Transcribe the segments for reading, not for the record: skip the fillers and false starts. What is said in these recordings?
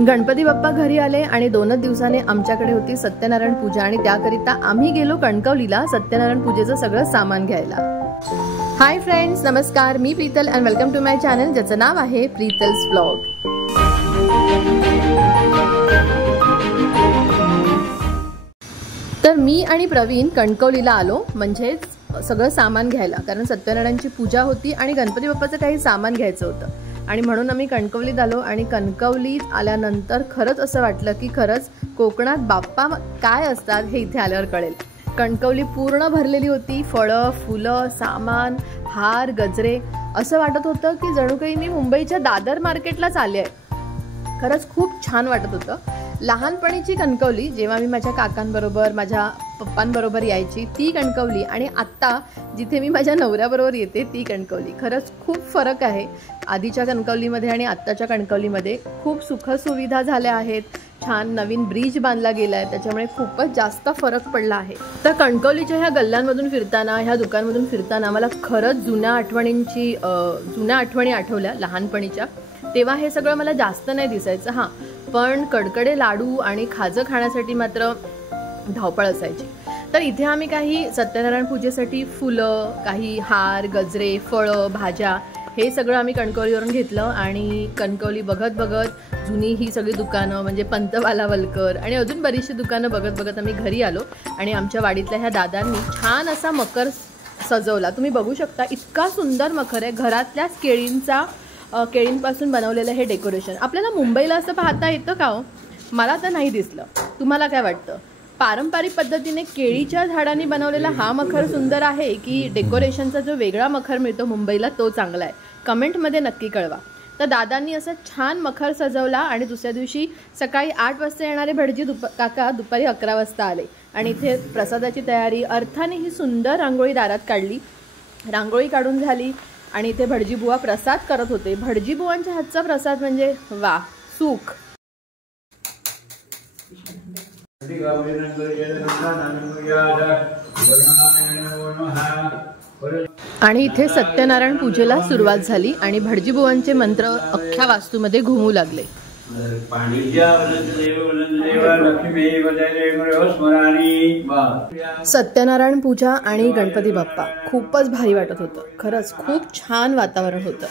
गणपती बाप्पा घरी आले आणि 2च दिवसाने आमच्याकडे होती सत्यनारायण पूजा आणि त्याकरिता आम्ही गेलो कणकवलीला सत्यनारायण पूजेचं सगळं सामान घ्यायला। हाय फ्रेंड्स, नमस्कार, मी Preetal and welcome to my channel ज्याचं नाव आहे प्रीतल्स व्लॉग। तर मी आणि प्रवीण कणकवलीला आलो म्हणजे सगळं सामान घ्यायला, कारण सत्यनारायणची पूजा होती आणि गणपती बाप्पाचं काही सामान घ्यायचं होतं आणि म्हणून आम्ही कणकवलीत आलो। आणि कणकवलीत आल्यानंतर खरंच असं वाटलं की खरंच कोकणात बाप्पा काय असतात हे इथे आल्यावर कळेल। कणकवली पूर्ण भरलेली होती, फळं, फुलं, सामान, हार, गजरे, असं वाटत होतं की जणू काही मी मुंबईच्या दादर मार्केटलाच आले आहे। खरंच खूप छान वाटत होतं। लहानपणीची कणकवली जेव्हा मी माझ्या काकांबरोबर माझ्या पप्पांबरोबर यायची ती कणकवली आणि आत्ता जिथे मी माझ्या नवऱ्याबरोबर येते ती कणकवली, खरंच खूप फरक आहे आधीच्या कणकवलीमध्ये आणि आत्ताच्या कणकवलीमध्ये। खूप सुखसुविधा झाल्या आहेत, छान नवीन ब्रिज बांधला गेला आहे, त्याच्यामुळे खूपच जास्त फरक पडला आहे। तर कणकवलीच्या ह्या गल्ल्यांमधून फिरताना, ह्या दुकानमधून फिरताना मला खरंच जुन्या आठवणी आठवल्या लहानपणीच्या। तेव्हा हे सगळं मला जास्त नाही दिसायचं, हां, पण कडकडे लाडू आणि खाजं खाण्यासाठी मात्र धावपळ असायची। तर इथे आम्ही काही सत्यनारायण पूजेसाठी फुलं, काही हार, गजरे, फळं, भाज्या हे सगळं आम्ही कणकवलीवरून घेतलं आणि कणकवली बघत बघत जुनी ही सगळी दुकानं म्हणजे पंतवाला वलकर आणि अजून बरीचशी दुकानं बघत बघत आम्ही घरी आलो। आणि आमच्या वाडीतल्या ह्या दादांनी छान असा मकर सजवला, तुम्ही बघू शकता, इतका सुंदर मकर आहे। घरातल्याच केळींपासून बनवलेलं हे डेकोरेशन आपल्याला मुंबईला असं पाहता येतं का हो? मला तर नाही दिसलं, तुम्हाला काय वाटतं? पारंपरिक पद्धतीने केळीच्या झाडांनी बनवलेला हा मखर सुंदर आहे की डेकोरेशनचा जो वेगळा मखर मिळतो मुंबईला तो चांगला आहे? कमेंटमध्ये नक्की कळवा। तर दादांनी असं छान मखर सजवला आणि दुसऱ्या दिवशी सकाळी 8 वाजता येणारे भटजी काका दुपारी 11 वाजता आले आणि इथे प्रसादाची तयारी अर्थाने ही सुंदर रांगोळी दारात काढली। रांगोळी काढून झाली आणि इथे भटजी बुवा प्रसाद करत होते। भटजी बुवांच्या हातचा प्रसाद म्हणजे वा, सुख। आणि इथे सत्यनारायण पूजेला सुरुवात झाली आणि भटजी बुवांचे मंत्र अख्ख्या वास्तूमध्ये घुमू लागले। सत्यनारायण पूजा आणि गणपती बाप्पा खूपच भारी वाटत होतं, खरंच खूप छान वातावरण होतं।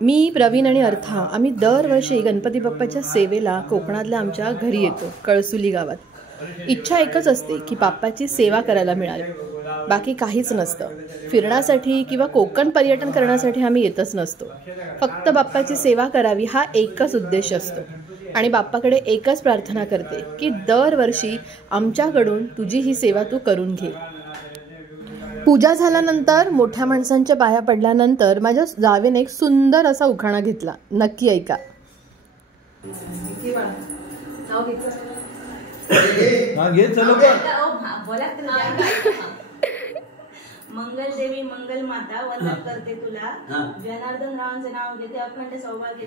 मी, प्रवीण आणि अर्था आम्ही दरवर्षी गणपती बाप्पाच्या सेवेला कोकणातल्या आमच्या घरी येतो, कळसुली गावात। इच्छा एकच असते की बाप्पाची सेवा करायला मिळाली, बाकी काहीच नसतं। फिरण्यासाठी किंवा कोकण पर्यटन करण्यासाठी आम्ही येतच नसतो, फक्त बाप्पाची सेवा करावी हा एकच उद्देश असतो। आणि बाप्पाकडे एकच प्रार्थना करते की दरवर्षी आमच्याकडून तुझी ही सेवा तू करून घे। पूजा झाल्यानंतर मोठ्या माणसांच्या पाया पडल्यानंतर माझ्या जावेने एक सुंदर असा उखाणा घेतला, नक्की ऐका। मंगल देवी मंगल माता वंदन करते तुला, जनार्दन रावांचे नाव घेते अखंड सौभाग्य।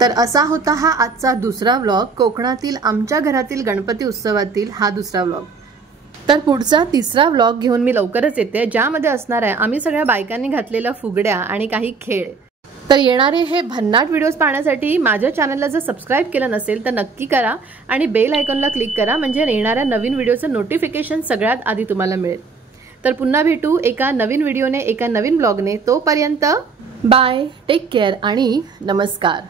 तर असा होता हा आजचा दुसरा व्लॉग, कोकणातील आमच्या घरातील गणपती उत्सवातील हा दुसरा व्लॉग। तर पुढचा तिसरा व्लॉग घेऊन मी लवकरच येते, ज्यामध्ये असणार आहे आम्ही सगळ्या बायकांनी घातलेल्या फुगड्या आणि काही खेळ। तर येणारे हे भन्नाट व्हिडिओज पाहण्यासाठी माझ्या चॅनलला जर सबस्क्राईब केलं नसेल तर नक्की करा आणि बेल आयकॉनला क्लिक करा, म्हणजे येणाऱ्या नवीन व्हिडिओचं नोटिफिकेशन सगळ्यात आधी तुम्हाला मिळेल। तर पुन्हा भेटू एका नवीन व्हिडिओने, एका नवीन ब्लॉगने। तोपर्यंत बाय, टेक केअर आणि नमस्कार।